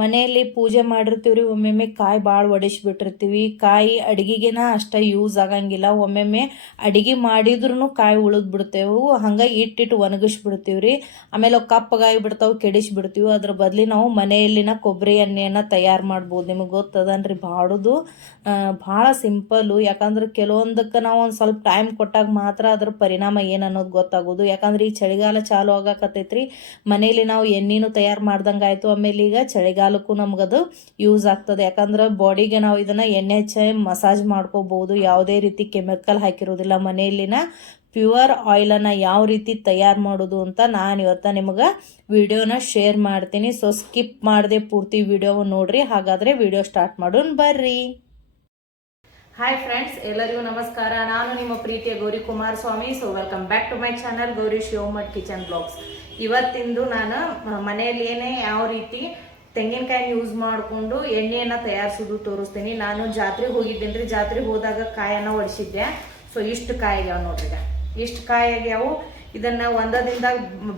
ಮನೆಯಲ್ಲಿ ಪೂಜೆ ಮಾಡಿರ್ತೀವ್ರಿ, ಒಮ್ಮೊಮ್ಮೆ ಕಾಯಿ ಭಾಳ ಒಡಿಸ್ಬಿಟ್ಟಿರ್ತೀವಿ. ಕಾಯಿ ಅಡಿಗೆಗೆನ ಅಷ್ಟ ಯೂಸ್ ಆಗಂಗಿಲ್ಲ. ಒಮ್ಮೊಮ್ಮೆ ಅಡಿಗೆ ಮಾಡಿದ್ರೂ ಕಾಯಿ ಉಳಿದ್ ಬಿಡ್ತೇವೆ. ಹಂಗಾಗಿ ಇಟ್ಟಿಟ್ಟು ಒಣಗಿಸ್ಬಿಡ್ತೀವ್ರಿ. ಆಮೇಲೆ ಕಪ್ಪಗಾಗಿ ಬಿಡ್ತಾವೆ, ಕೆಡಿಸ್ಬಿಡ್ತೀವಿ. ಅದ್ರ ಬದಲಿ ನಾವು ಮನೆಯಲ್ಲಿನ ಕೊಬ್ಬರಿ ಎಣ್ಣೆಯನ್ನು ತಯಾರು ಮಾಡ್ಬೋದು. ನಿಮಗೆ ಗೊತ್ತದನ್ರಿ, ಭಾಳ ಸಿಂಪಲ್ಲು. ಯಾಕಂದ್ರೆ ಕೆಲವೊಂದಕ್ಕೆ ನಾವು ಒಂದು ಸ್ವಲ್ಪ ಟೈಮ್ ಕೊಟ್ಟಾಗ ಮಾತ್ರ ಅದ್ರ ಪರಿಣಾಮ ಏನು ಅನ್ನೋದು ಗೊತ್ತಾಗೋದು. ಯಾಕಂದ್ರೆ ಈ ಚಳಿಗಾಲ ಚಾಲು ಆಗಾಕತ್ತೈತ್ರಿ, ಮನೇಲಿ ನಾವು ಎಣ್ಣೆನೂ ತಯಾರು ಮಾಡ್ದಂಗೆ ಆಯಿತು. ಆಮೇಲೆ ಈಗ ಚಳಿಗಾಲಕ್ಕೂ ನಮಗದು ಯೂಸ್ ಆಗ್ತದೆ. ಯಾಕಂದ್ರೆ ಬಾಡಿಗೆ ನಾವು ಇದನ್ನು ಎಣ್ಣೆ ಹಚ್ಚಿ ಮಸಾಜ್ ಮಾಡ್ಕೋಬೋದು. ಯಾವುದೇ ರೀತಿ ಕೆಮಿಕಲ್ ಹಾಕಿರೋದಿಲ್ಲ. ಮನೆಯಲ್ಲಿನ ಪ್ಯೂರ್ ಆಯಿಲನ್ನು ಯಾವ ರೀತಿ ತಯಾರು ಮಾಡೋದು ಅಂತ ನಾನು ಇವತ್ತು ನಿಮಗೆ ವಿಡಿಯೋನ ಶೇರ್ ಮಾಡ್ತೀನಿ. ಸೊ ಸ್ಕಿಪ್ ಮಾಡದೆ ಪೂರ್ತಿ ವಿಡಿಯೋವನ್ನು ನೋಡ್ರಿ. ಹಾಗಾದರೆ ವಿಡಿಯೋ ಸ್ಟಾರ್ಟ್ ಮಾಡೋಣ ಬರ್ರಿ. ಹಾಯ್ ಫ್ರೆಂಡ್ಸ್, ಎಲ್ಲರಿಗೂ ನಮಸ್ಕಾರ. ನಾನು ನಿಮ್ಮ ಪ್ರೀತಿಯ Gauri Kumaraswamy. So welcome back to my channel Gauri Shivamath kitchen blogs. ಇವತ್ತಿಂದು ನಾನು ಮನೆಯಲ್ಲಿ ಯಾವ ರೀತಿ ತೆಂಗಿನಕಾಯಿ ಯೂಸ್ ಮಾಡಿಕೊಂಡು ಎಣ್ಣೆಯನ್ನು ತಯಾರಿಸೋದು ತೋರಿಸ್ತೀನಿ. ನಾನು ಜಾತ್ರೆಗೆ ಹೋಗಿದ್ದೇನೆ ರೀ. ಜಾತ್ರೆಗೆ ಹೋದಾಗ ಕಾಯನ್ನು ಒಡಿಸಿದ್ದೆ. ಸೊ ಇಷ್ಟು ಕಾಯಿ ಆಗ್ಯಾವ ನೋಡ್ರಿ. ಇಷ್ಟು ಕಾಯಿ ಆಗ್ಯಾವು. ಇದನ್ನು ಒಂದದಿಂದ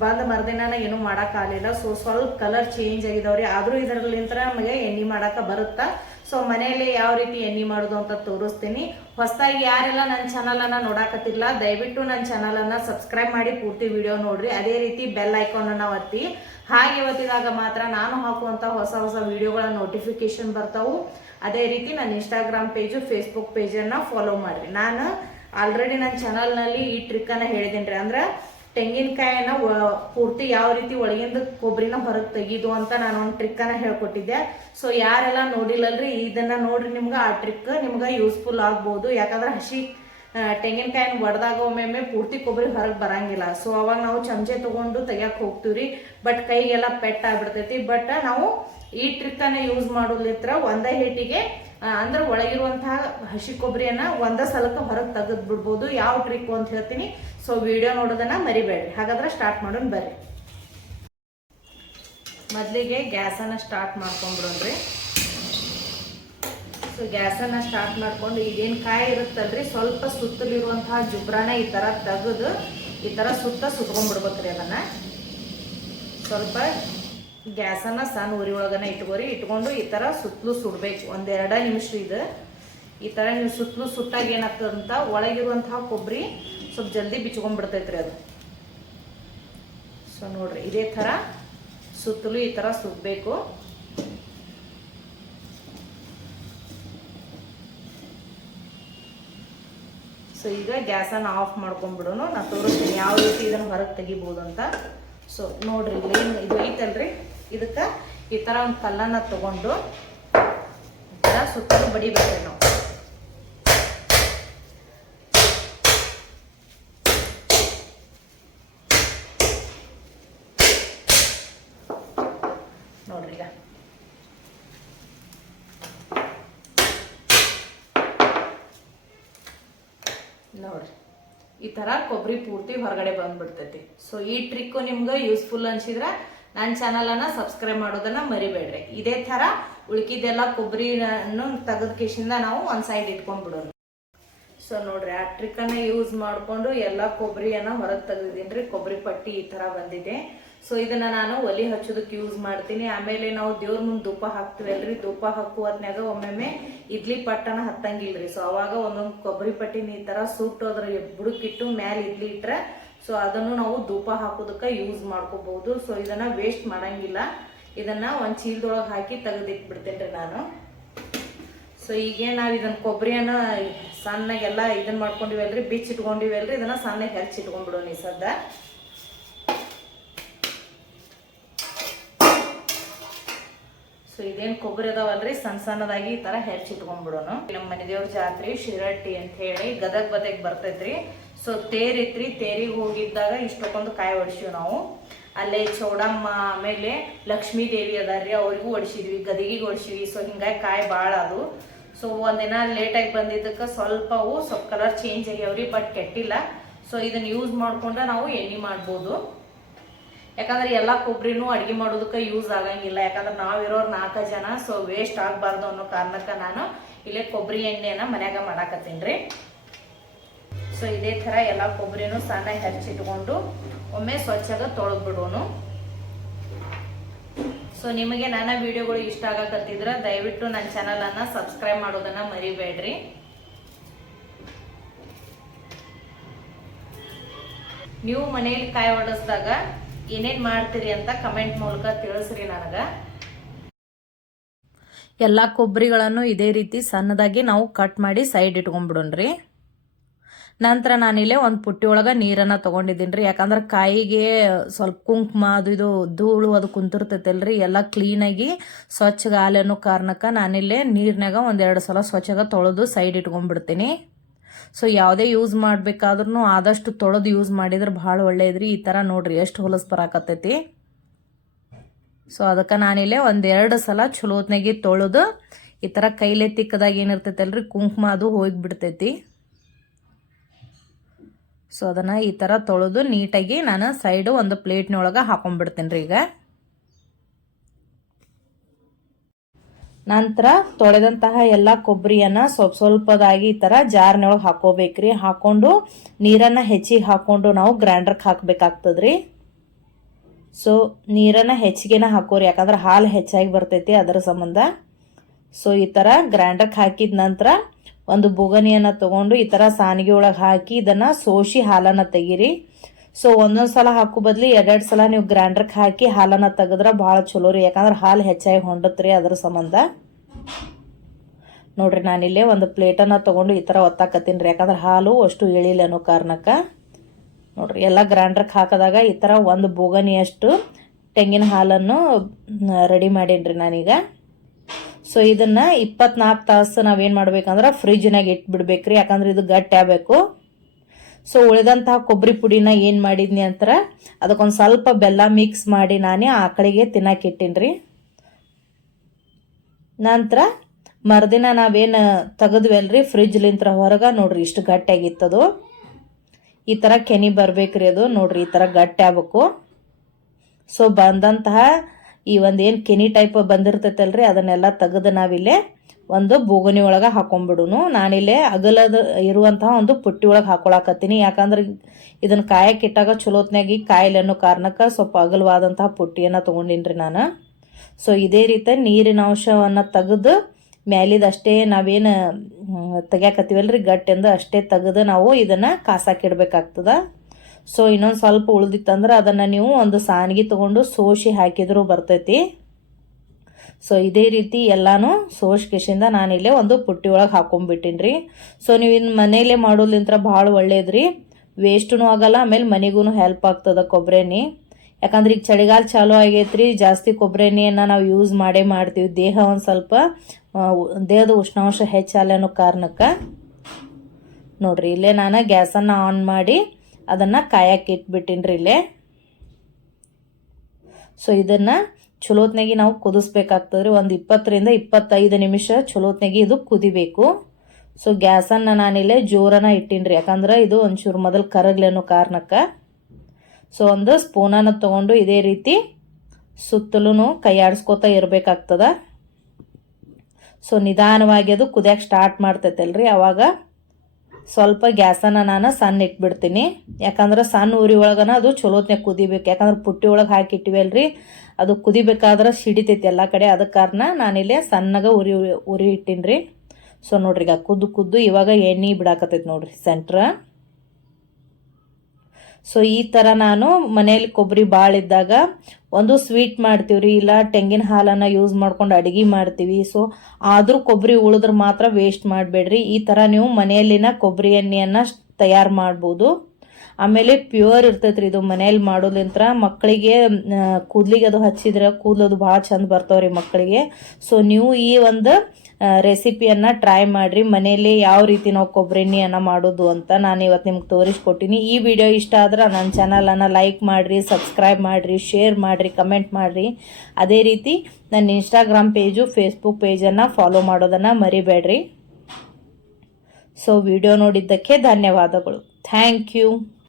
ಬಂದ ಮರದಿನ ಏನೂ ಮಾಡೋಕ್ಕಾಗಲಿಲ್ಲ. ಸೊ ಸ್ವಲ್ಪ ಕಲರ್ ಚೇಂಜ್ ಆಗಿದಾವ್ರಿ. ಆದರೂ ಇದರಲ್ಲಿಂದ ನಮಗೆ ಎಣ್ಣೆ ಮಾಡೋಕೆ ಬರುತ್ತಾ. ಸೊ ಮನೆಯಲ್ಲಿ ಯಾವ ರೀತಿ ಎಣ್ಣೆ ಮಾಡೋದು ಅಂತ ತೋರಿಸ್ತೀನಿ. ಹೊಸದಾಗಿ ಯಾರೆಲ್ಲ ನನ್ನ ಚಾನಲನ್ನು ನೋಡಾಕತ್ತಿಲ್ಲ, ದಯವಿಟ್ಟು ನನ್ನ ಚಾನಲನ್ನು ಸಬ್ಸ್ಕ್ರೈಬ್ ಮಾಡಿ ಪೂರ್ತಿ ವಿಡಿಯೋ ನೋಡ್ರಿ. ಅದೇ ರೀತಿ ಬೆಲ್ ಐಕಾನನ್ನು ಒತ್ತಿ. ಹಾಗೆ ಒತ್ತಿದಾಗ ಮಾತ್ರ ನಾನು ಹಾಕುವಂಥ ಹೊಸ ಹೊಸ ವಿಡಿಯೋಗಳ ನೋಟಿಫಿಕೇಶನ್ ಬರ್ತಾವು. ಅದೇ ರೀತಿ ನನ್ನ ಇನ್ಸ್ಟಾಗ್ರಾಮ್ ಪೇಜು, ಫೇಸ್ಬುಕ್ ಪೇಜನ್ನು ಫಾಲೋ ಮಾಡಿರಿ. ನಾನು ಆಲ್ರೆಡಿ ನನ್ನ ಚಾನಲ್ನಲ್ಲಿ ಈ ಟ್ರಿಕ್ಕನ್ನು ಹೇಳಿದ್ದೀನಿ ರೀ. ಅಂದ್ರೆ ತೆಂಗಿನಕಾಯಿನ ಪೂರ್ತಿ ಯಾವ ರೀತಿ ಒಳಗಿಂದ ಕೊಬ್ಬರಿನ ಹೊರಗೆ ತೆಗೀದು ಅಂತ ನಾನು ಒಂದು ಟ್ರಿಕ್ಕನ್ನು ಹೇಳ್ಕೊಟ್ಟಿದ್ದೆ. ಸೊ ಯಾರೆಲ್ಲ ನೋಡಿಲ್ಲಲ್ರಿ, ಇದನ್ನು ನೋಡ್ರಿ. ನಿಮ್ಗೆ ಆ ಟ್ರಿಕ್ ನಿಮ್ಗೆ ಯೂಸ್ಫುಲ್ ಆಗ್ಬೋದು. ಯಾಕಂದ್ರೆ ಹಸಿ ತೆಂಗಿನಕಾಯಿನ ಒಡೆದಾಗ ಒಮ್ಮೊಮ್ಮೆ ಪೂರ್ತಿ ಕೊಬ್ಬರಿ ಹೊರಗೆ ಬರಂಗಿಲ್ಲ. ಸೊ ಅವಾಗ ನಾವು ಚಮಚೆ ತೊಗೊಂಡು ತೆಗಿಯಕ್ಕೆ ಹೋಗ್ತೀವ್ರಿ, ಬಟ್ ಕೈಗೆಲ್ಲ ಪೆಟ್ಟಾಗ್ಬಿಡ್ತೈತಿ. ಬಟ್ ನಾವು ಈ ಟ್ರಿಕ್ಕನ್ನು ಯೂಸ್ ಮಾಡೋದ್ಲಿತ್ರ ಒಂದೇ ಹೇಟಿಗೆ ಅಂದ್ರೆ ಒಳಗಿರುವಂತಹ ಹಸಿ ಕೊಬ್ಬರಿಯನ್ನ ಒಂದೇ ಸಲಕ್ಕೆ ಹೊರಗೆ ತೆಗೆದು ಬಿಡ್ಬೋದು. ಯಾವ ಟ್ರಿಕ್ ಅಂತ ಹೇಳ್ತೀನಿ. ಸೊ ವಿಡಿಯೋ ನೋಡೋದನ್ನ ಮರಿಬೇಡ್ರಿ. ಹಾಗಾದ್ರೆ ಸ್ಟಾರ್ಟ್ ಮಾಡೋಣ ಬರ್ರಿ. ಮೊದಲಿಗೆ ಗ್ಯಾಸನ್ನು ಸ್ಟಾರ್ಟ್ ಮಾಡ್ಕೊಂಡ್ಬಿಡೋಣ್ರಿ. ಸೊ ಗ್ಯಾಸನ್ನು ಸ್ಟಾರ್ಟ್ ಮಾಡ್ಕೊಂಡು ಇದೇನು ಕಾಯಿ ಇರುತ್ತಲ್ರಿ, ಸ್ವಲ್ಪ ಸುತ್ತಲಿರುವಂತಹ ಜುಬ್ರಾನ ಈ ಥರ ತೆಗೆದು ಈ ಥರ ಸುತ್ಕೊಂಡ್ಬಿಡ್ಬೇಕ್ರಿ. ಅದನ್ನು ಸ್ವಲ್ಪ ಗ್ಯಾಸನ್ನು ಸಣ್ಣ ಉರಿ ಒಳಗನ ಇಟ್ಕೊಂಡು ಈ ಥರ ಸುತ್ತಲೂ ಸುಡಬೇಕು. ಒಂದು 2 ನಿಮಿಷ ಇದು ಈ ಥರ ನೀವು ಸುತ್ತಲೂ ಸುಟ್ಟಾಗ ಏನಾಗ್ತದಂತ ಒಳಗಿರುವಂತಹ ಕೊಬ್ಬರಿ ಸ್ವಲ್ಪ ಜಲ್ದಿ ಬಿಚ್ಕೊಂಡ್ಬಿಡ್ತೈತ್ರಿ ಅದು. ಸೊ ನೋಡ್ರಿ, ಇದೇ ಥರ ಸುತ್ತಲೂ ಈ ಥರ ಸುಡಬೇಕು. ಸೊ ಈಗ ಗ್ಯಾಸನ್ನು ಆಫ್ ಮಾಡ್ಕೊಂಡ್ಬಿಡೋನು. ನಾನು ತೋರಿಸ್ತೀನಿ ಯಾವ ರೀತಿ ಇದನ್ನು ಹೊರಗೆ ತೆಗಿಬೋದು ಅಂತ. ಸೊ ನೋಡ್ರಿ, ಏನು ಇದು ಐತಲ್ರಿ, ಇದಕ್ಕೆ ಈ ಥರ ಒಂದು ಕಲ್ಲನ್ನು ತಗೊಂಡು ಈ ಥರ ಸುತ್ತಲೂ ಬಡಿಬೇಕ್ರಿ ನಾವು. ನೋಡ್ರಿ, ಈಗ ನೋಡ್ರಿ ಈ ಥರ ಕೊಬ್ಬರಿ ಪೂರ್ತಿ ಹೊರಗಡೆ ಬಂದ್ಬಿಡ್ತೈತಿ. ಸೊ ಈ ಟ್ರಿಕ್ಕು ನಿಮ್ಗೆ ಯೂಸ್ಫುಲ್ ಅನ್ಸಿದ್ರೆ ನನ್ನ ಚಾನಲನ್ನು ಸಬ್ಸ್ಕ್ರೈಬ್ ಮಾಡೋದನ್ನ ಮರಿಬೇಡ್ರಿ. ಇದೇ ಥರ ಉಳ್ಕಿದ್ದೆಲ್ಲ ಕೊಬ್ಬರಿಯನ್ನು ತೆಗೆದ ಕೇಶಿಂದ ನಾವು ಒಂದು ಸೈಡ್ ಇಟ್ಕೊಂಡ್ಬಿಡೋಣ. ಸೊ ನೋಡ್ರಿ, ಆ ಟ್ರಿಕ್ಕನ್ನು ಯೂಸ್ ಮಾಡಿಕೊಂಡು ಎಲ್ಲ ಕೊಬ್ಬರಿಯನ್ನು ಹೊರಗೆ ತೆಗೆದಿದ್ದೀನಿ ರೀ. ಕೊಬ್ಬರಿ ಪಟ್ಟಿ ಈ ಥರ ಬಂದಿದೆ. ಸೊ ಇದನ್ನು ನಾನು ಒಲೆ ಹಚ್ಚೋದಕ್ಕೆ ಯೂಸ್ ಮಾಡ್ತೀನಿ. ಆಮೇಲೆ ನಾವು ದೇವ್ರ ಮುಂದೆ ಧೂಪ ಹಾಕ್ತೀವಲ್ರಿ, ಧೂಪ ಹಾಕುವ ಹೊತ್ನ್ಯಾಗ ಒಮ್ಮೊಮ್ಮೆ ಇಡ್ಲಿ ಪಟ್ಟನ ಹತ್ತಂಗಿಲ್ರಿ. ಸೊ ಅವಾಗ ಒಂದೊಂದು ಕೊಬ್ಬರಿ ಪಟ್ಟಿನ ಈ ಥರ ಸುಟ್ಟು ಅದ್ರ ಬುಡಕ್ಕಿಟ್ಟು ಮ್ಯಾಲೆ ಇಡ್ಲಿ ಇಟ್ರೆ ಸೊ ಅದನ್ನು ನಾವು ಧೂಪ ಹಾಕೋದಕ್ಕೆ ಯೂಸ್ ಮಾಡ್ಕೋಬಹುದು. ಸೊ ಇದನ್ನು ವೇಸ್ಟ್ ಮಾಡಂಗಿಲ್ಲ. ಇದನ್ನು ಒಂದು ಚೀಲದೊಳಗೆ ಹಾಕಿ ತೆಗೆದಿಟ್ಬಿಡ್ತೇನೆ ರೀ ನಾನು. ಸೊ ಈಗೇನು ನಾವು ಇದನ್ನು ಕೊಬ್ಬರಿಯನ್ನು ಸಣ್ಣಗೆಲ್ಲ ಇದನ್ನು ಮಾಡ್ಕೊಂಡಿವಲ್ರಿ, ಬಿಚ್ಚಿಟ್ಕೊಂಡಿವಲ್ರಿ, ಇದನ್ನು ಸಣ್ಣಗೆ ಹೆಚ್ಚಿಟ್ಕೊಂಡ್ಬಿಡೋಣ ಈ ಸದ್ದ. ಸೊ ಇದೇನು ಕೊಬ್ಬರಿ ಅದಾವಲ್ರಿ, ಸಣ್ಣದಾಗಿ ಈ ಥರ ಹೆಚ್ಚಿಟ್ಕೊಂಡ್ಬಿಡೋಣ. ನಮ್ಮ ಮನೆ ದೇವ್ರ ಜಾತ್ರೆ ಶಿರಟ್ಟಿ ಅಂತ ಹೇಳಿ ಗದಗ ಬರ್ತೈತ್ರಿ. ಸೊ ತೇರಿತ್ರಿ, ತೇರಿಗೆ ಹೋಗಿದ್ದಾಗ ಇಷ್ಟಕ್ಕೊಂದು ಕಾಯಿ ಹೊಡಿಸಿವಿ ನಾವು. ಅಲ್ಲೇ ಚೌಡಮ್ಮ ಆಮೇಲೆ ಲಕ್ಷ್ಮೀ ದೇವಿ ಅದಾರ್ರಿ, ಅವ್ರಿಗೂ ಹೊಡಿಸಿದ್ವಿ, ಗದಿಗಿಗೆ ಹೊಡಿಸಿವಿ. ಸೊ ಹಿಂಗಾಗಿ ಕಾಯಿ ಭಾಳ ಅದು. ಸೊ ಒಂದಿನ ಲೇಟಾಗಿ ಬಂದಿದ್ದಕ್ಕೆ ಸ್ವಲ್ಪ ಕಲರ್ ಚೇಂಜ್ ಆಗ್ಯಾವ್ರಿ, ಬಟ್ ಕೆಟ್ಟಿಲ್ಲ. ಸೊ ಇದನ್ನು ಯೂಸ್ ಮಾಡ್ಕೊಂಡ್ರೆ ನಾವು ಎಣ್ಣೆ ಮಾಡ್ಬೋದು. ಯಾಕಂದ್ರೆ ಎಲ್ಲ ಕೊಬ್ಬರಿನೂ ಅಡುಗೆ ಮಾಡೋದಕ್ಕೆ ಯೂಸ್ ಆಗಂಗಿಲ್ಲ. ಯಾಕಂದ್ರೆ ನಾವಿರೋರು 4 ಜನ. ಸೊ ವೇಸ್ಟ್ ಆಗಬಾರ್ದು ಅನ್ನೋ ಕಾರಣಕ್ಕೆ ನಾನು ಇಲ್ಲೇ ಕೊಬ್ಬರಿ ಎಣ್ಣೆಯನ್ನು ಮನ್ಯಾಗ ಮಾಡಾಕತ್ತೀನಿ ರೀ. ಸೊ ಇದೇ ಥರ ಎಲ್ಲ ಕೊಬ್ಬರಿನೂ ಸಣ್ಣಗೆ ಹೆಚ್ಚಿಟ್ಕೊಂಡು ಒಮ್ಮೆ ಸ್ವಚ್ಛಾಗ ತೊಳೆದ್ಬಿಡೋನು. ಸೊ ನಿಮಗೆ ನನ್ನ ವಿಡಿಯೋಗಳು ಇಷ್ಟ ಆಗಕತ್ತಿದ್ರೆ ದಯವಿಟ್ಟು ನನ್ನ ಚಾನಲನ್ನು ಸಬ್ಸ್ಕ್ರೈಬ್ ಮಾಡೋದನ್ನು ಮರಿಬೇಡ್ರಿ. ನೀವು ಮನೆಯಲ್ಲಿ ಕಾಯಿ ಒಡಿಸಿದಾಗ ಏನೇನು ಮಾಡ್ತೀರಿ ಅಂತ ಕಮೆಂಟ್ ಮೂಲಕ ತಿಳಿಸ್ರಿ ನನಗೆ. ಎಲ್ಲ ಕೊಬ್ಬರಿಗಳನ್ನು ಇದೇ ರೀತಿ ಸಣ್ಣದಾಗಿ ನಾವು ಕಟ್ ಮಾಡಿ ಸೈಡ್ ಇಟ್ಕೊಂಡ್ಬಿಡೋಣ್ರಿ. ನಂತರ ನಾನಿಲ್ಲೇ ಒಂದು ಪುಟ್ಟಿ ಒಳಗೆ ನೀರನ್ನು ತೊಗೊಂಡಿದ್ದೀನಿ ರೀ. ಯಾಕಂದ್ರೆ ಕಾಯಿಗೆ ಸ್ವಲ್ಪ ಕುಂಕುಮ ಅದು ಇದು ಧೂಳು ಅದು ಕುಂತಿರ್ತೈತಲ್ರಿ, ಎಲ್ಲ ಕ್ಲೀನಾಗಿ ಸ್ವಚ್ಛಗಾಲಿ ಅನ್ನೋ ಕಾರಣಕ್ಕೆ ನಾನಿಲ್ಲೇ ನೀರಿನಾಗ ಒಂದೆರಡು ಸಲ ಸ್ವಚ್ಛಗ ತೊಳೆದು ಸೈಡ್ ಇಟ್ಕೊಂಡ್ಬಿಡ್ತೀನಿ. ಸೊ ಯಾವುದೇ ಯೂಸ್ ಮಾಡಬೇಕಾದ್ರೂ ಆದಷ್ಟು ತೊಳೆದು ಯೂಸ್ ಮಾಡಿದ್ರೆ ಭಾಳ ಒಳ್ಳೇದ್ರಿ. ಈ ಥರ ನೋಡ್ರಿ ಎಷ್ಟು ಹೊಲಸು ಬರಾಕತ್ತೈತಿ. ಸೊ ಅದಕ್ಕೆ ನಾನಿಲ್ಲೇ ಒಂದೆರಡು ಸಲ ಚಲೋತ್ನಾಗಿ ತೊಳೆದು ಈ ಥರ ಕೈಲೇ ತಿಕ್ಕದಾಗ ಏನಿರ್ತೈತಲ್ರಿ ಕುಂಕುಮ ಅದು ಹೋಗಿಬಿಡ್ತೈತಿ. ಸೊ ಅದನ್ನು ಈ ಥರ ತೊಳೆದು ನೀಟಾಗಿ ನಾನು ಸೈಡು ಒಂದು ಪ್ಲೇಟ್ನೊಳಗೆ ಹಾಕೊಂಡ್ಬಿಡ್ತೀನಿ ರೀ. ಈಗ ನಂತರ ತೊಳೆದಂತಹ ಎಲ್ಲ ಕೊಬ್ಬರಿಯನ್ನು ಸ್ವಲ್ಪದಾಗಿ ಈ ಥರ ಜಾರ್ನೊಳಗೆ ಹಾಕೋಬೇಕ್ರಿ. ಹಾಕೊಂಡು ನೀರನ್ನು ಹೆಚ್ಚಿಗೆ ಹಾಕೊಂಡು ನಾವು ಗ್ರೈಂಡರ್ಗೆ ಹಾಕಬೇಕಾಗ್ತದ್ರಿ. ಸೊ ನೀರನ್ನು ಹೆಚ್ಚಿಗೆನ ಹಾಕೋರಿ, ಯಾಕಂದ್ರೆ ಹಾಲು ಹೆಚ್ಚಾಗಿ ಬರ್ತೈತಿ ಅದರ ಸಂಬಂಧ. ಸೊ ಈ ಥರ ಗ್ರೈಂಡರ್ಗೆ ಹಾಕಿದ ನಂತರ ಒಂದು ಬೊಗನಿಯನ್ನು ತೊಗೊಂಡು ಈ ಥರ ಸಾನಿಗೆ ಒಳಗೆ ಹಾಕಿ ಇದನ್ನು ಸೋಸಿ ಹಾಲನ್ನು ತೆಗೀರಿ. ಸೊ ಒಂದೊಂದು ಸಲ ಹಾಕೋ ಬದಲು ಎರಡೆರಡು ಸಲ ನೀವು ಗ್ರೈಂಡರ್ಗೆ ಹಾಕಿ ಹಾಲನ್ನು ತೆಗೆದ್ರೆ ಭಾಳ ಚಲೋ ರೀ. ಯಾಕಂದ್ರೆ ಹಾಲು ಹೆಚ್ಚಾಗಿ ಹೊಂಡತ್ರಿ ಅದರ ಸಂಬಂಧ. ನೋಡ್ರಿ ನಾನಿಲ್ಲೇ ಒಂದು ಪ್ಲೇಟನ್ನು ತೊಗೊಂಡು ಈ ಥರ ಒತ್ತಾಕತ್ತೀನಿ ರೀ, ಯಾಕಂದ್ರೆ ಹಾಲು ಅಷ್ಟು ಇಳಿಲ್ಲ ಅನ್ನೋ ಕಾರಣಕ್ಕೆ. ನೋಡ್ರಿ ಎಲ್ಲ ಗ್ರೈಂಡರ್ಗೆ ಹಾಕಿದಾಗ ಈ ಥರ ಒಂದು ಬೋಗನಿಯಷ್ಟು ತೆಂಗಿನ ಹಾಲನ್ನು ರೆಡಿ ಮಾಡೀನಿ ನಾನೀಗ. ಸೊ ಇದನ್ನು 24 ತಾಸು ನಾವೇನು ಮಾಡ್ಬೇಕಂದ್ರೆ ಫ್ರಿಜ್ನಾಗ ಇಟ್ಬಿಡ್ಬೇಕ್ರಿ, ಯಾಕಂದ್ರೆ ಇದು ಗಟ್ಟಿ ಆಗಬೇಕು. ಸೊ ಉಳಿದಂತಹ ಕೊಬ್ಬರಿ ಪುಡಿನ ಏನು ಮಾಡಿದ್ನಿ ಅಂತಾರೆ ಅದಕ್ಕೊಂದು ಸ್ವಲ್ಪ ಬೆಲ್ಲ ಮಿಕ್ಸ್ ಮಾಡಿ ನಾನೇ ಆಕಳಿಗೆ ತಿನ್ನಕ್ಕೆ ಇಟ್ಟೀನಿ. ನಂತರ ಮರುದಿನ ನಾವೇನು ತೆಗೆದ್ವಲ್ರಿ ಫ್ರಿಜ್ಲಿಂತ್ರ ಹೊರಗೆ ನೋಡ್ರಿ ಇಷ್ಟು ಗಟ್ಟಿಯಾಗಿತ್ತದು. ಈ ಥರ ಕೆನಿ ಬರ್ಬೇಕ್ರಿ ಅದು. ನೋಡ್ರಿ ಈ ಥರ ಗಟ್ಟಿ ಆಗ್ಬೇಕು. ಸೊ ಬಂದಂತಹ ಈ ಒಂದು ಏನು ಕೆನಿ ಟೈಪ್ ಬಂದಿರ್ತೈತಲ್ರಿ ಅದನ್ನೆಲ್ಲ ತೆಗೆದು ನಾವಿಲ್ಲೇ ಒಂದು ಬೋಗನಿ ಒಳಗೆ ಹಾಕೊಂಡ್ಬಿಡುನು. ನಾನಿಲ್ಲೇ ಅಗಲದ ಇರುವಂತಹ ಒಂದು ಪುಟ್ಟಿ ಒಳಗೆ ಹಾಕೊಳಕತ್ತೀನಿ, ಯಾಕಂದ್ರೆ ಇದನ್ನು ಕಾಯಕ್ಕೆ ಇಟ್ಟಾಗ ಚಲೋತ್ನಾಗಿ ಕಾಯಿಲೆ ಅನ್ನೋ ಕಾರಣಕ್ಕೆ ಸ್ವಲ್ಪ ಅಗಲವಾದಂತಹ ಪುಟ್ಟಿಯನ್ನು ತೊಗೊಂಡಿನ್ರಿ ನಾನು. ಸೊ ಇದೇ ರೀತಿ ನೀರಿನ ಅಂಶವನ್ನು ತೆಗೆದು ಮ್ಯಾಲಿದಷ್ಟೇ ನಾವೇನು ತೆಗ್ಯಾಕತ್ತೀವಲ್ರಿ ಗಟ್ಟೆಂದು ಅಷ್ಟೇ ತೆಗೆದು ನಾವು ಇದನ್ನು ಕಾಸಾಕಿಡ್ಬೇಕಾಗ್ತದ. ಸೊ ಇನ್ನೊಂದು ಸ್ವಲ್ಪ ಉಳಿದಿತ್ತಂದ್ರೆ ಅದನ್ನು ನೀವು ಒಂದು ಸಾನಿಗೆ ತೊಗೊಂಡು ಸೋಸಿ ಹಾಕಿದ್ರೂ ಬರ್ತೈತಿ. ಸೊ ಇದೇ ರೀತಿ ಎಲ್ಲಾನು ಸೋಸ್ಕಿಸಿಂದ ನಾನಿಲ್ಲೇ ಒಂದು ಪುಟ್ಟಿ ಒಳಗೆ ಹಾಕೊಂಡ್ಬಿಟ್ಟಿನಿ ರೀ. ಸೊ ನೀವು ಇನ್ನು ಮನೆಯಲ್ಲೇ ಮಾಡೋದ್ಲಿಂತ್ರ ಭಾಳ ಒಳ್ಳೇದ್ರಿ, ವೇಸ್ಟೂ ಆಗಲ್ಲ, ಆಮೇಲೆ ಮನೆಗೂ ಹೆಲ್ಪ್ ಆಗ್ತದ ಕೊಬ್ಬರಿ ಎಣ್ಣೆ. ಯಾಕಂದ್ರೆ ಈಗ ಚಳಿಗಾಲ ಚಾಲೂ ಆಗೈತ್ರಿ, ಜಾಸ್ತಿ ಕೊಬ್ಬರಿ ಎಣ್ಣೆಯನ್ನು ನಾವು ಯೂಸ್ ಮಾಡೇ ಮಾಡ್ತೀವಿ. ದೇಹ ಒಂದು ಸ್ವಲ್ಪ ದೇಹದ ಉಷ್ಣಾಂಶ ಹೆಚ್ಚಾಲ ಅನ್ನೋ ಕಾರಣಕ್ಕೆ. ನೋಡ್ರಿ ಇಲ್ಲೇ ನಾನು ಗ್ಯಾಸನ್ನು ಆನ್ ಮಾಡಿ ಅದನ್ನು ಕಾಯಕ್ಕೆ ಇಟ್ಬಿಟ್ಟಿನಿ ರೀ ಇಲ್ಲೇ. ಸೊ ಇದನ್ನು ಚಲೋತ್ನಾಗಿ ನಾವು ಕುದಿಸ್ಬೇಕಾಗ್ತದ್ರಿ. ಒಂದು 20 ರಿಂದ 25 ನಿಮಿಷ ಚಲೋತ್ನಾಗಿ ಇದು ಕುದಿಬೇಕು. ಸೊ ಗ್ಯಾಸನ್ನು ನಾನಿಲ್ಲೇ ಜೋರನ್ನ ಇಟ್ಟೀನಿ ರೀ, ಯಾಕಂದ್ರೆ ಇದು ಒಂಚೂರು ಮೊದಲು ಕರಗ್ಲಿ ಅನ್ನೋ ಕಾರಣಕ್ಕೆ. ಸೊ ಒಂದು ಸ್ಪೂನನ್ನು ತೊಗೊಂಡು ಇದೇ ರೀತಿ ಸುತ್ತಲೂ ಕೈ ಆಡಿಸ್ಕೋತಾ ಇರಬೇಕಾಗ್ತದ. ಸೊ ನಿಧಾನವಾಗಿ ಅದು ಕುದಿಯಕ್ಕೆ ಸ್ಟಾರ್ಟ್ ಮಾಡ್ತೈತಲ್ರಿ, ಅವಾಗ ಸ್ವಲ್ಪ ಗ್ಯಾಸನ್ನು ನಾನು ಸಣ್ಣ ಇಟ್ಬಿಡ್ತೀನಿ. ಯಾಕಂದ್ರೆ ಸಣ್ಣ ಉರಿ ಒಳಗನ ಅದು ಚಲೋತ್ನಾಗ ಕುದಿಬೇಕು. ಯಾಕಂದ್ರೆ ಪುಟ್ಟಿ ಒಳಗೆ ಹಾಕಿಟ್ಟಿವಲ್ರಿ, ಅದು ಕುದಿಬೇಕಾದ್ರೆ ಸಿಡಿತೈತಿ ಎಲ್ಲ ಕಡೆ. ಅದಕ್ಕೆ ಕಾರಣ ನಾನಿಲ್ಲೇ ಸಣ್ಣಗ ಉರಿ ಇಟ್ಟೀನಿ ರೀ. ಸೊ ನೋಡ್ರಿ ಈಗ ಕುದ್ದು ಇವಾಗ ಎಣ್ಣೆ ಬಿಡಾಕತ್ತೈತಿ ನೋಡ್ರಿ ಸೆಂಟ್ರ. ಸೊ ಈ ಥರ ನಾನು ಮನೆಯಲ್ಲಿ ಕೊಬ್ಬರಿ ಭಾಳ ಇದ್ದಾಗ ಒಂದು ಸ್ವೀಟ್ ಮಾಡ್ತೀವ್ರಿ, ಇಲ್ಲ ತೆಂಗಿನ ಹಾಲನ್ನು ಯೂಸ್ ಮಾಡ್ಕೊಂಡು ಅಡುಗೆ ಮಾಡ್ತೀವಿ. ಸೊ ಆದರೂ ಕೊಬ್ಬರಿ ಉಳಿದ್ರೆ ಮಾತ್ರ ವೇಸ್ಟ್ ಮಾಡಬೇಡ್ರಿ. ಈ ಥರ ನೀವು ಮನೆಯಲ್ಲಿನ ಕೊಬ್ಬರಿ ಎಣ್ಣೆಯನ್ನು ತಯಾರು ಮಾಡ್ಬೋದು. ಆಮೇಲೆ ಪ್ಯೂರ್ ಇರ್ತೈತ್ರಿ ಇದು ಮನೆಯಲ್ಲಿ ಮಾಡೋದ್ರಿಂತ. ಮಕ್ಕಳಿಗೆ ಕೂದಲಿಗೆ ಅದು ಹಚ್ಚಿದ್ರೆ ಕೂದಲದು ಭಾಳ ಚಂದ ಬರ್ತಾವ್ರಿ ಮಕ್ಕಳಿಗೆ. ಸೊ ನೀವು ಈ ಒಂದು ರೆಸಿಪಿಯನ್ನು ಟ್ರೈ ಮಾಡಿರಿ ಮನೆಯಲ್ಲಿ ಯಾವ ರೀತಿ ನಾವು ಕೊಬ್ಬರಿ ಎಣ್ಣೆಯನ್ನು ಮಾಡೋದು ಅಂತ ನಾನು ಇವತ್ತು ನಿಮ್ಗೆ ತೋರಿಸ್ಕೊಟ್ಟಿನಿ. ಈ ವಿಡಿಯೋ ಇಷ್ಟ ಆದ್ರೆ ನನ್ನ ಚಾನಲನ್ನು ಲೈಕ್ ಮಾಡಿರಿ, ಸಬ್ಸ್ಕ್ರೈಬ್ ಮಾಡಿರಿ, ಶೇರ್ ಮಾಡಿರಿ, ಕಮೆಂಟ್ ಮಾಡಿರಿ. ಅದೇ ರೀತಿ ನನ್ನ ಇನ್ಸ್ಟಾಗ್ರಾಮ್ ಪೇಜು, ಫೇಸ್ಬುಕ್ ಪೇಜನ್ನು ಫಾಲೋ ಮಾಡೋದನ್ನು ಮರಿಬೇಡ್ರಿ. ಸೊ ವಿಡಿಯೋ ನೋಡಿದ್ದಕ್ಕೆ ಧನ್ಯವಾದಗಳು. Thank you.